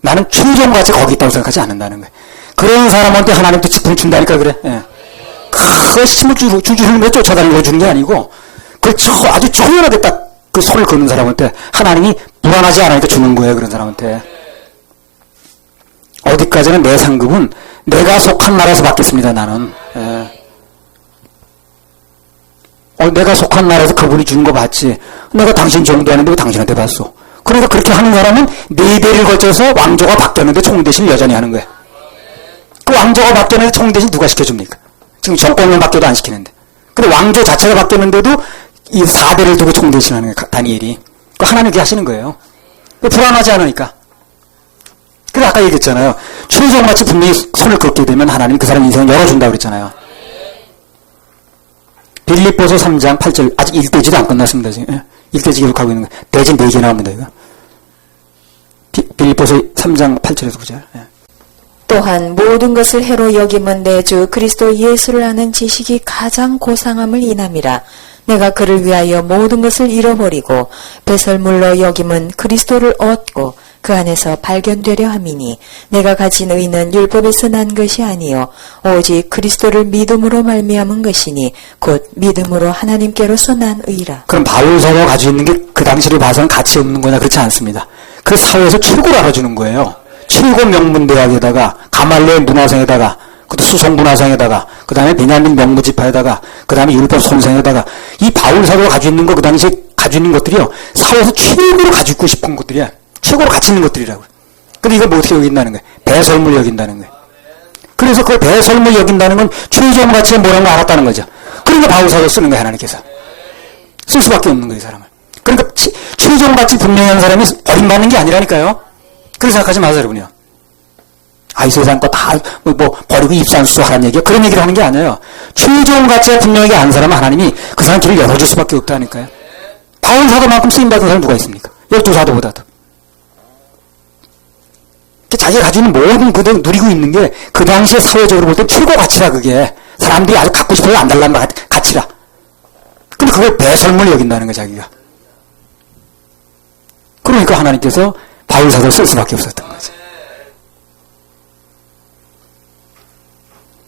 나는 최종 가치가 거기 있다고 생각하지 않는다는 거예요. 그런 사람한테 하나님도 직분 준다니까 그래. 예. 그 힘을 주주는 거 쫓아다니고 주는 게 아니고 아주 초연하게 딱 그 손을 거는 사람한테 하나님이 불안하지 않으니까 주는 거예요. 그런 사람한테. 어디까지는 내 상급은 내가 속한 나라에서 받겠습니다. 나는. 예. 내가 속한 나라에서 그분이 주는 거 봤지. 내가 당신 정도 하는데 왜 당신한테 봤어? 그러니까 그렇게 하는 사람은 4대를 거쳐서 왕조가 바뀌었는데 총 대신을 여전히 하는 거야. 그 왕조가 바뀌었는데 총 대신 누가 시켜줍니까? 지금 정권만 바뀌어도 안 시키는데. 근데 왕조 자체가 바뀌었는데도 이 4대를 두고 총 대신하는 거야. 다니엘이. 그 하나님 그렇게 하시는 거예요. 불안하지 않으니까. 그래 아까 얘기했잖아요. 최종같이 분명히 손을 걷게 되면 하나님 그 사람 인생을 열어준다고 그랬잖아요. 빌립보서 3장 8절 아직 1대지도 안 끝났습니다. 지금. 1대지 기록하고 있는 거예요. 대지 4개 나옵니다. 이거. 빌립보서 3장 8절에서 9절. 예. 또한 모든 것을 해로 여김은 내 주 그리스도 예수를 아는 지식이 가장 고상함을 인함이라. 내가 그를 위하여 모든 것을 잃어버리고 배설물로 여김은 그리스도를 얻고 그 안에서 발견되려 함이니 내가 가진 의는 율법에서 난 것이 아니요 오직 그리스도를 믿음으로 말미암은 것이니 곧 믿음으로 하나님께로서 난 의라. 그럼 바울 사도가 가지고 있는 게 그 당시를 봐서는 가치 없는 거냐? 그렇지 않습니다. 그 사회에서 최고로 알아주는 거예요. 최고 명문대학에다가 가말레 문화상에다가 그것도 수송 문화상에다가 그 다음에 베냐민 명무지파에다가 그 다음에 율법 선생에다가 이 바울 사도가 가지고 있는 거 그 당시에 가지고 있는 것들이요. 사회에서 최고로 가지고 싶은 것들이야. 최고로 가치 있는 것들이라고요. 근데 이걸 뭐 어떻게 여긴다는 거예요? 배설물 여긴다는 거예요. 그래서 그 배설물 여긴다는 건 최종 가치가 뭐라는 걸 알았다는 거죠. 그러니까 바울 사도 쓰는 거예요. 하나님께서. 쓸 수밖에 없는 거예요. 사람을. 그러니까 최종 가치 분명한 사람이 버림받는 게 아니라니까요. 그렇게 생각하지 마세요. 여러분요. 이 세상 거 다 버리고 입산수소 하라는 얘기야. 그런 얘기를 하는 게 아니에요. 최종 가치가 분명하게 아는 사람은 하나님이 그 사람 길을 열어줄 수밖에 없다니까요. 바울 사도만큼 쓰임받은 사람이 누가 있습니까? 12사도보다도. 자기가 가지고 있는 모든 그들 누리고 있는 게 그 당시에 사회적으로 볼 때 최고 가치라. 그게 사람들이 아주 갖고 싶어서 안 달라는 가치라. 근데 그걸 배설물 여긴다는 거야. 자기가. 그러니까 하나님께서 바울 사도를 쓸 수밖에 없었던 거지.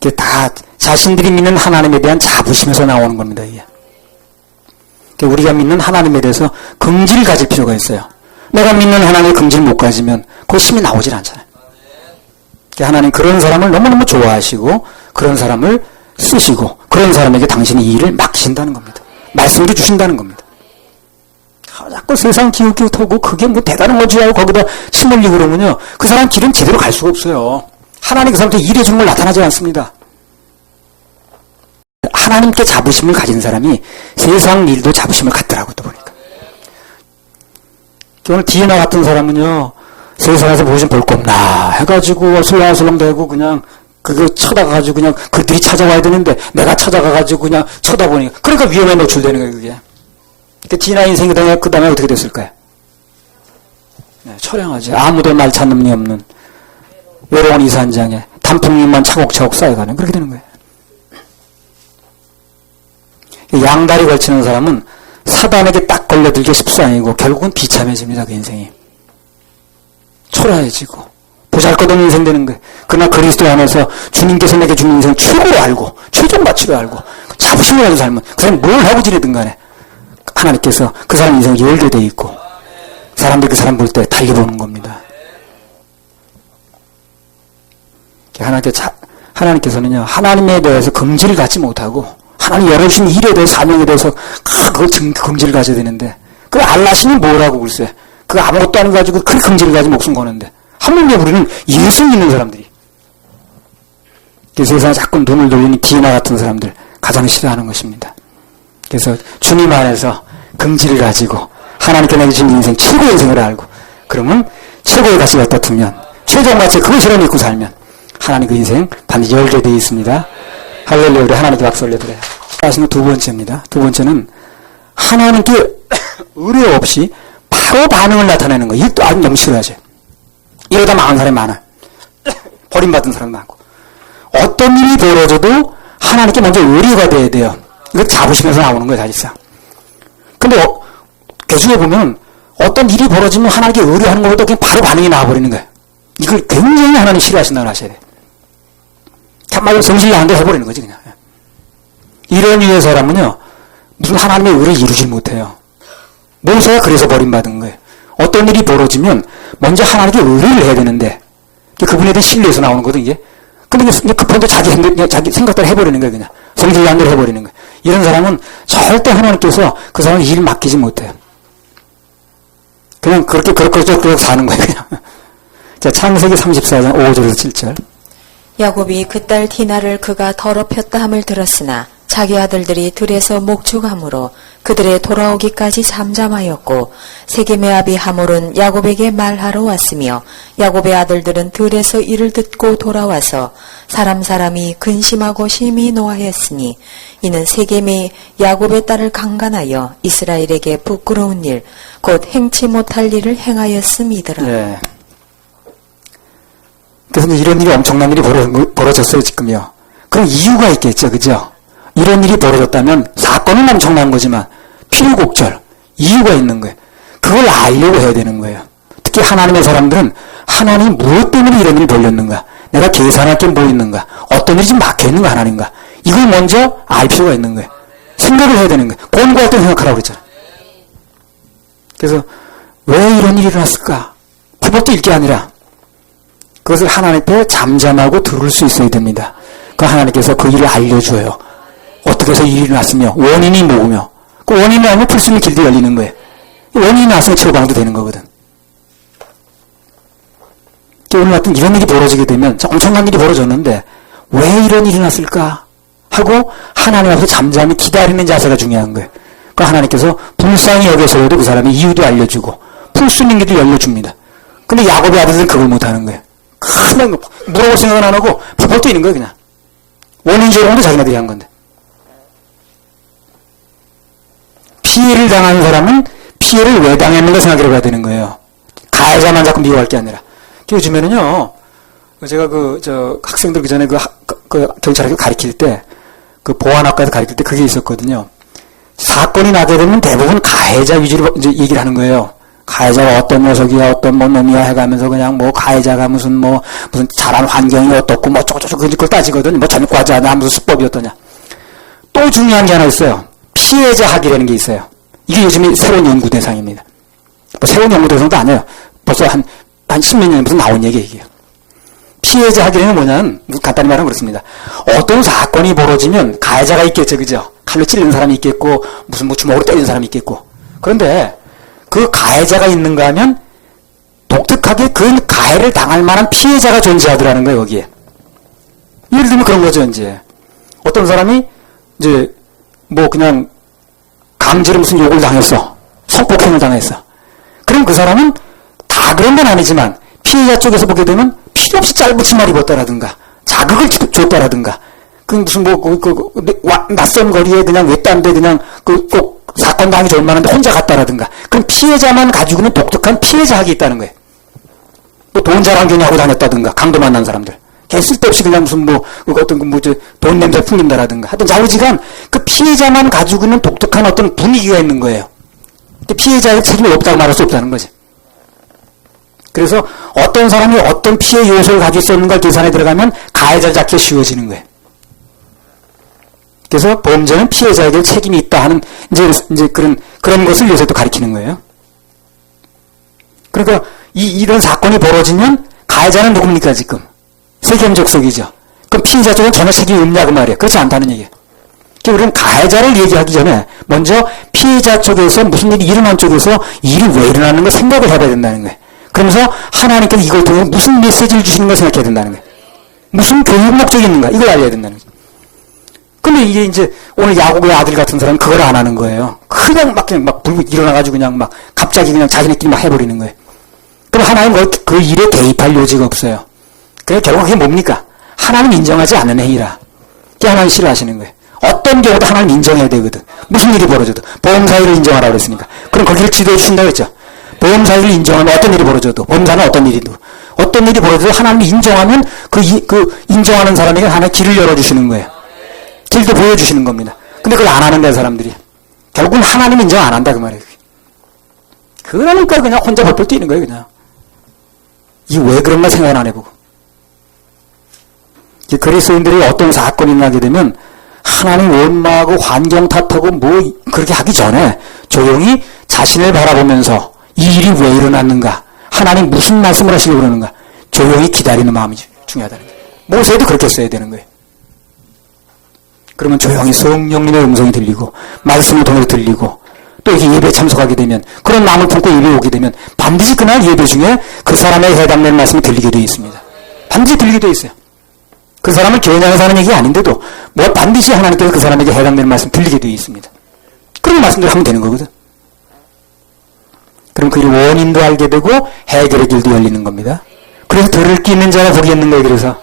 이게 다 자신들이 믿는 하나님에 대한 자부심에서 나오는 겁니다. 이게. 우리가 믿는 하나님에 대해서 긍지를 가질 필요가 있어요. 내가 믿는 하나님의 긍지를 못 가지면 그 힘이 나오질 않잖아요. 하나님 그런 사람을 너무너무 좋아하시고 그런 사람을 쓰시고 그런 사람에게 당신이 이 일을 맡기신다는 겁니다. 말씀도 주신다는 겁니다. 자꾸 세상 기웃기웃하고 그게 뭐 대단한 거지 하고 거기다 침 흘리고 그러면요. 그 사람 길은 제대로 갈 수가 없어요. 하나님 그 사람한테 일해 주는 걸 나타나지 않습니다. 하나님께 자부심을 가진 사람이 세상 일도 자부심을 갖더라고 또 보니까. 오늘 디에나 같은 사람은요. 세상에서 무엇이 볼 거 없나 해가지고 설렁설렁대고 그냥 그거 쳐다가가지고 그냥 그들이 찾아와야 되는데 내가 찾아가가지고 그냥 쳐다보니까 그러니까 위험에 노출되는 거예요. 그게. 그 디에나 인생이 그 다음에 어떻게 됐을까요? 네, 처량하지. 아무도 날 찾는 이 없는 외로운 이산장에 단풍잎만 차곡차곡 쌓여가는 그렇게 되는 거예요. 양다리 걸치는 사람은 사단에게 딱 걸려들기 십수아니고 결국은 비참해집니다. 그 인생이. 초라해지고 보잘것없는 인생 되는 거예요. 그러나 그리스도 안에서 주님께서 내게 주는 인생 최고로 알고 최종 가치로 알고 자부심을 가지고 살면 그 사람이 뭘 하고 지내든 간에 하나님께서 그 사람 인생을 열게 돼 있고 사람들이 그 사람 볼 때 달려보는 겁니다. 하나님께서는요, 하나님에 대해서 긍지를 갖지 못하고, 하나님 열어주신 일에 대해서, 사명에 대해서, 그걸 긍지를 가져야 되는데, 그 알라시니 뭐라고 글쎄. 그 아무것도 아니고 가지고, 그 긍지를 가지고 목숨 거는데, 하물며 우리는 예수 믿는 사람들이. 그 세상에 자꾸 눈을 돌리는 디에나 같은 사람들, 가장 싫어하는 것입니다. 그래서 주님 안에서 긍지를 가지고, 하나님께 내게 주신 인생, 최고의 인생을 알고, 그러면 최고의 가치가 어떻으면, 최종 가치 그것이라 믿고 살면, 하나님 그 인생 반드시 열게 되어 있습니다. 할렐루야. 우리 하나님께 박수 올려드려요. 하시는 두 번째입니다. 두 번째는 하나님께 의뢰 없이 바로 반응을 나타내는 거. 이것도 아주 명실하죠. 이러다 망한 사람이 많아요. 버림받은 사람이 많고. 어떤 일이 벌어져도 하나님께 먼저 의뢰가 돼야 돼요. 이거 자부심에서 나오는 거예요. 사실상. 근데 개중에 보면 어떤 일이 벌어지면 하나님께 의뢰하는 것보다 그냥 바로 반응이 나와버리는 거예요. 이걸 굉장히 하나님 싫어하신다고 하셔야 돼요. 참말로 성실히 안 돼 해버리는 거지 그냥. 이런 유의 사람은요. 무슨 하나님의 의를 이루질 못해요. 모세가 그래서 버림받은 거예요. 어떤 일이 벌어지면 먼저 하나님께 의를 해야 되는데 그분에 대한 신뢰에서 나오는 거거든 이게. 근데 이제 급한데 자기 생각대로 해버리는 거예요 그냥. 성실히 안 대로 해버리는 거예요. 이런 사람은 절대 하나님께서 그 사람을 일을 맡기지 못해요. 그냥 그렇게 사는 거예요 그냥. 자, 창세기 34장 5절에서 7절. 야곱이 그 딸 디나를 그가 더럽혔다 함을 들었으나 자기 아들들이 들에서 목축함으로 그들의 돌아오기까지 잠잠하였고 세겜의 아비 하몰은 야곱에게 말하러 왔으며 야곱의 아들들은 들에서 이를 듣고 돌아와서 사람이 근심하고 심히 노하였으니 이는 세겜이 야곱의 딸을 강간하여 이스라엘에게 부끄러운 일 곧 행치 못할 일을 행하였음이더라. 네. 그래서 이런 일이 엄청난 일이 벌어졌어요, 지금요. 그럼 이유가 있겠죠, 그죠? 이런 일이 벌어졌다면 사건은 엄청난 거지만 필요곡절, 이유가 있는 거예요. 그걸 알려고 해야 되는 거예요. 특히 하나님의 사람들은 하나님이 무엇 때문에 이런 일이 벌렸는가? 내가 계산할 게 뭐 있는가? 어떤 일이 지금 막혀있는가 하나님과? 이걸 먼저 알 필요가 있는 거예요. 생각을 해야 되는 거예요. 공부할 때 생각하라고 그랬잖아요. 그래서 왜 이런 일이 일어났을까? 그것도 읽기 아니라 그것을 하나님께 잠잠하고 들을 수 있어야 됩니다. 그 하나님께서 그 일을 알려줘요. 어떻게 해서 이 일이 났으며 원인이 뭐며 그 원인이 나오면 풀 수 있는 길도 열리는 거예요. 원인이 나왔으면 처방도 되는 거거든. 오늘 같은 이런 일이 벌어지게 되면 엄청난 일이 벌어졌는데 왜 이런 일이 났을까 하고 하나님 앞에서 잠잠히 기다리는 자세가 중요한 거예요. 그 하나님께서 불쌍히 여겨서라도 그 사람의 이유도 알려주고 풀 수 있는 길도 열려줍니다. 근데 야곱의 아들들은 그걸 못하는 거예요. 그냥 물어볼 생각은 안 하고 펄펄 뛰는 거예요. 그냥 원인 제공도 자기네들이 한 건데. 피해를 당한 사람은 피해를 왜 당했는가 생각해 봐야 되는 거예요. 가해자만 자꾸 미워할 게 아니라. 요즘에는요, 제가 학생들 그 전에 경찰학교 가르칠 때, 보안학과에서 가르칠 때 그게 있었거든요. 사건이 나게 되면 대부분 가해자 위주로 이제 얘기를 하는 거예요. 가해자가 어떤 녀석이야, 어떤 놈이야 해가면서 그냥 가해자가 무슨 자란 환경이 어떻고 어쩌고저쩌고 그걸 따지거든. 전과자냐, 무슨 수법이 어떠냐. 또 중요한 게 하나 있어요. 피해자 학이라는 게 있어요. 이게 요즘에 새로운 연구 대상입니다. 새로운 연구 대상도 아니에요. 벌써 한 10몇 년부터 나온 얘기예요. 피해자 학이라는 뭐냐면, 간단히 말하면 그렇습니다. 어떤 사건이 벌어지면 가해자가 있겠죠, 그죠? 칼로 찔리는 사람이 있겠고, 주먹으로 때리는 사람이 있겠고. 그런데 그 가해자가 있는가 하면 독특하게 그 가해를 당할 만한 피해자가 존재하더라는 거예요, 여기에. 예를 들면 그런 거죠, 이제. 어떤 사람이, 이제, 그냥, 강제로 무슨 욕을 당했어. 성폭행을 당했어. 그럼 그 사람은 다 그런 건 아니지만, 피해자 쪽에서 보게 되면 필요 없이 짧은 치마를 입었다라든가, 자극을 줬다라든가, 낯선 거리에 그냥 외딴데 그냥 꼭 사건 당하기 좋을 만한데 혼자 갔다라든가, 그럼 피해자만 가지고 있는 독특한 피해자학이 있다는 거예요. 돈 자랑 괜히 하고 다녔다든가, 강도 만난 사람들. 걔 쓸데없이 그냥 돈 냄새 풍긴다라든가. 하여튼 좌우지간 그 피해자만 가지고 있는 독특한 어떤 분위기가 있는 거예요. 피해자의 책임이 없다고 말할 수 없다는 거지. 그래서 어떤 사람이 어떤 피해 요소를 가지고 있었는가 계산에 들어가면 가해자를 잡기 쉬워지는 거예요. 그래서 범죄는 피해자에게 책임이 있다 하는 이제 그런 것을 요새 또 가리키는 거예요. 그러니까 이런 사건이 벌어지면 가해자는 누굽니까 지금? 세겜적속이죠. 그럼 피해자 쪽은 전혀 책임이 없냐고 말이에요. 그렇지 않다는 얘기예요. 그러니까 우리는 가해자를 얘기하기 전에 먼저 피해자 쪽에서 무슨 일이 일어난 쪽에서 일이 왜 일어나는 걸 생각을 해봐야 된다는 거예요. 그러면서 하나님께서 이걸 통해 무슨 메시지를 주시는 걸 생각해야 된다는 거예요. 무슨 교육 목적이 있는가 이걸 알아야 된다는 거죠. 근데 이게 이제 오늘 야곱의 아들 같은 사람은 그걸 안 하는 거예요. 그냥 불고 일어나가지고 그냥 갑자기 그냥 자기네끼리 해버리는 거예요. 그럼 하나님 그 일에 개입할 요지가 없어요. 그래 결국 그게 뭡니까? 하나님 인정하지 않는 행위라. 그게 하나님 싫어하시는 거예요. 어떤 경우도 하나님 인정해야 되거든. 무슨 일이 벌어져도. 보험사위를 인정하라고 그랬으니까. 그럼 거기를 지도해 주신다고 했죠. 보험사위를 인정하면 어떤 일이 벌어져도, 보험사는 어떤 일이 벌어져도 하나님이 인정하면 그 인정하는 사람에게 하나님 길을 열어주시는 거예요. 길도 보여주시는 겁니다. 근데 그걸 안 하는 거야, 사람들이. 결국은 하나님 인정 안 한다, 그 말이에요. 그러니까 그냥 혼자 벌벌 뛰는 거예요, 그냥. 이게 왜 그런가 생각은 안 해보고. 그리스도인들이 어떤 사건이 나게 되면 하나님 원망하고 환경 탓하고 그렇게 하기 전에 조용히 자신을 바라보면서 이 일이 왜 일어났는가, 하나님 무슨 말씀을 하시려고 그러는가 조용히 기다리는 마음이 중요하다는 거예요. 모세도 그렇게 써야 되는 거예요. 그러면 조용히 성령님의 음성이 들리고 말씀을 통해 들리고 또 이렇게 예배에 참석하게 되면 그런 마음을 품고 예배에 오게 되면 반드시 그날 예배 중에 그 사람에 해당되는 말씀이 들리게 되어 있습니다. 반드시 들리게 되어 있어요. 그 사람은 교회 안에서 하는 얘기가 아닌데도 반드시 하나님께서 그 사람에게 해당되는 말씀 들리게 되어 있습니다. 그런 말씀들을 하면 되는 거거든. 그럼 그 원인도 알게 되고 해결의 길도 열리는 겁니다. 그래서 들을 게 있는 자가 복이 있는 거예요. 그래서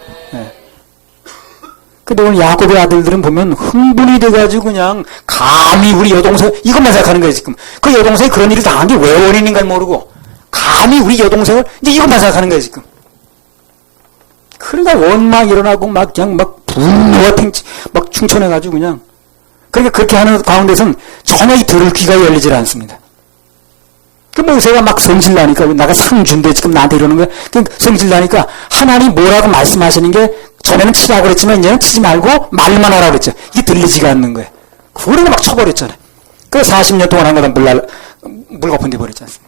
근데 오늘 야곱의 아들들은 보면 흥분이 돼가지고 그냥 감히 우리 여동생 이것만 생각하는 거예요. 지금 그 여동생이 그런 일을 당한 게 왜 원인인가 모르고 감히 우리 여동생을 이제 이것만 생각하는 거예요. 지금 그러다 원망 일어나고 그냥 분노가 충천해가지고 그냥 그러니까 그렇게 하는 가운데서는 전혀 이 들을 귀가 열리질 않습니다. 그 모세가 막 성질나니까, 나가 상 준대 지금 나한테 이러는 거야. 성질나니까 하나님 뭐라고 말씀하시는 게 전에는 치라고 그랬지만 이제는 치지 말고 말만 하라고 그랬죠. 이게 들리지가 않는 거예요. 그걸 막 쳐버렸잖아요. 그 40년 동안 한 거다 물거품 돼 버렸지 않습니까?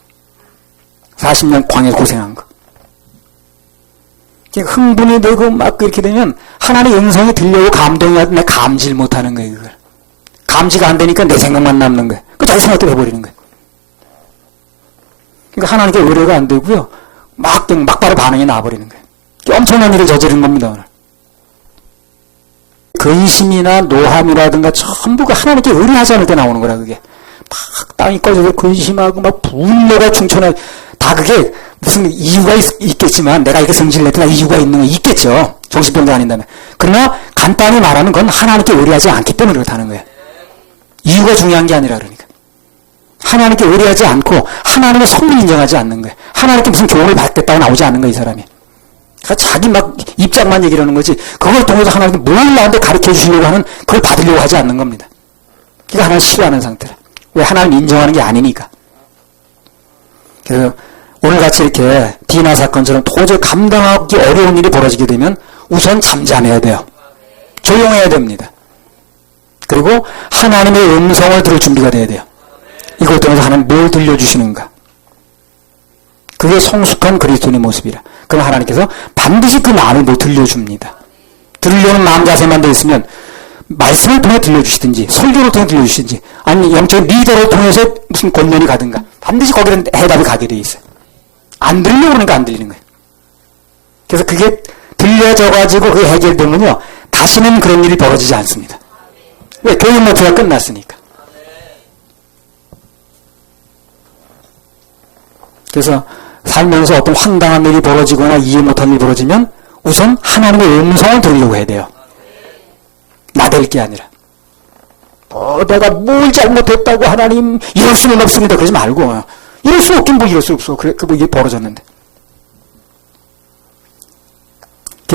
40년 광야 고생한 거. 흥분이 되고 막 이렇게 되면 하나님의 음성이 들려고 감동이 와도 내가 감지를 못하는 거예요. 그걸. 감지가 안 되니까 내 생각만 남는 거예요. 그 자기 생각대로 해버리는 거예요. 그러니까 하나님께 의뢰가 안 되고요. 막바로 반응이 나와버리는 거예요. 엄청난 일을 저지른 겁니다. 오늘. 근심이나 노함이라든가 전부가 하나님께 의뢰하지 않을 때 나오는 거라 그게. 막 땅이 꺼져서 근심하고 막 분노가 충천하고 다 그게 무슨 이유가 있겠지만 내가 이게 성질냈더라 이유가 있는 거 있겠죠. 정신병자 아닌다면. 그러나 간단히 말하면 그건 하나님께 의뢰하지 않기 때문에 그렇다는 거예요. 이유가 중요한 게 아니라 그러니까. 하나님께 의뢰하지 않고 하나님의 성을 인정하지 않는 거예요. 하나님께 무슨 교훈을 받겠다고 나오지 않는 거예요, 이 사람이. 그러니까 자기 막 입장만 얘기를 하는 거지 그걸 통해서 하나님께 뭘 나한테 가르쳐 주시려고 하는 그걸 받으려고 하지 않는 겁니다. 그러니까 하나님 싫어하는 상태라. 왜? 하나님 인정하는 게 아니니까. 그래서 오늘같이 이렇게 디나 사건처럼 도저히 감당하기 어려운 일이 벌어지게 되면 우선 잠잠해야 돼요. 조용해야 됩니다. 그리고 하나님의 음성을 들을 준비가 돼야 돼요. 이걸 통해서 하나님 뭘 들려주시는가. 그게 성숙한 그리스도인의 모습이라. 그럼 하나님께서 반드시 그 마음을 못 들려줍니다. 들으려는 마음 자세만 돼 있으면 말씀을 통해 들려주시든지 설교를 통해 들려주시든지 아니 영적인 리더를 통해서 무슨 권면이 가든가 반드시 거기는 해답이 가게 돼 있어요. 안 들리려고 그러니까 안 들리는 거예요. 그래서 그게 들려져가지고 그게 해결되면요 다시는 그런 일이 벌어지지 않습니다. 왜? 교육 모태가 끝났으니까. 그래서 살면서 어떤 황당한 일이 벌어지거나 이해 못한 일이 벌어지면 우선 하나님의 음성을 들으려고 해야 돼요. 나댈 게 아니라. 내가 뭘 잘못했다고 하나님 이럴 수는 없습니다. 그러지 말고 이럴 수 없긴 뭐 이럴 수 없어. 그래 뭐 이게 벌어졌는데.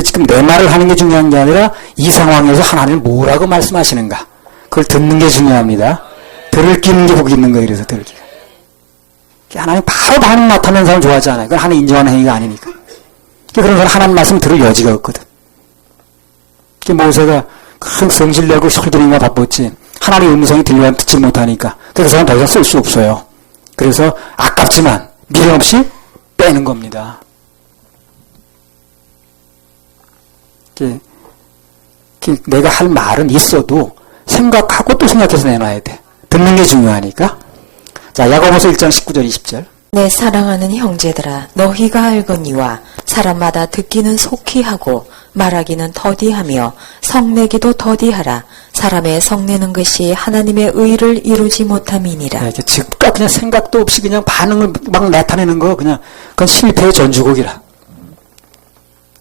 지금 내 말을 하는 게 중요한 게 아니라 이 상황에서 하나님은 뭐라고 말씀하시는가. 그걸 듣는 게 중요합니다. 들을 끼는 게 복이 있는 거예요. 그래서 들을 끼가. 하나님 바로 반응 나타내는 사람 좋아하지 않아요. 그건 하나님 인정하는 행위가 아니니까. 그런 사람 하나님 말씀 들을 여지가 없거든. 모세가 큰 성질내고 설득인가 바빴지. 하나님 음성이 들리면 듣지 못하니까. 그 사람 더 이상 쓸 수 없어요. 그래서 아깝지만 미련 없이 빼는 겁니다. 내가 할 말은 있어도 생각하고 또 생각해서 내놔야 돼. 듣는 게 중요하니까. 자, 야고보서 1장 19절 20절. 내 사랑하는 형제들아 너희가 알거니와 사람마다 듣기는 속히 하고 말하기는 더디하며 성내기도 더디하라. 사람의 성내는 것이 하나님의 의를 이루지 못함이니라. 네, 즉각 그냥 생각도 없이 그냥 반응을 막 나타내는 거 그냥 그건 실패의 전주곡이라.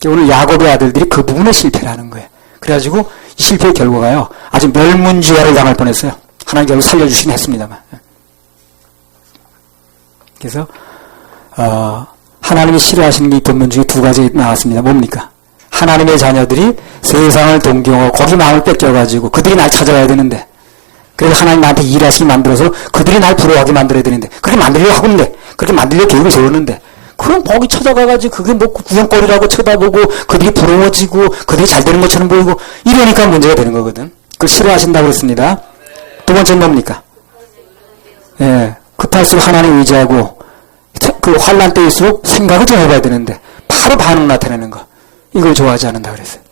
오늘 야곱의 아들들이 그 부분에 실패를 하는 거예요. 그래가지고 이 실패의 결과가요 아주 멸문지화를 당할 뻔했어요. 하나님 결국 살려주시긴 했습니다만. 그래서 하나님이 싫어하시는 게 이 본문 중에 두 가지 나왔습니다. 뭡니까? 하나님의 자녀들이 세상을 동경하고 거기 마음을 뺏겨가지고 그들이 날 찾아와야 되는데 그래서 하나님 나한테 일하시게 만들어서 그들이 날 부러워하게 만들어야 되는데 그렇게 만들려고 하고 있는데 그렇게 만들려고 계획을 세우는데 그럼 거기 찾아가가지고 그게 뭐 구경거리라고 쳐다보고 그들이 부러워지고 그들이 잘 되는 것처럼 보이고 이러니까 문제가 되는 거거든. 그걸 싫어하신다고 그랬습니다. 두 번째는 뭡니까? 예, 급할수록 하나님 의지하고 그 환난 때일수록 생각을 좀 해봐야 되는데 바로 반응 나타내는 거 이걸 좋아하지 않는다 그랬어요.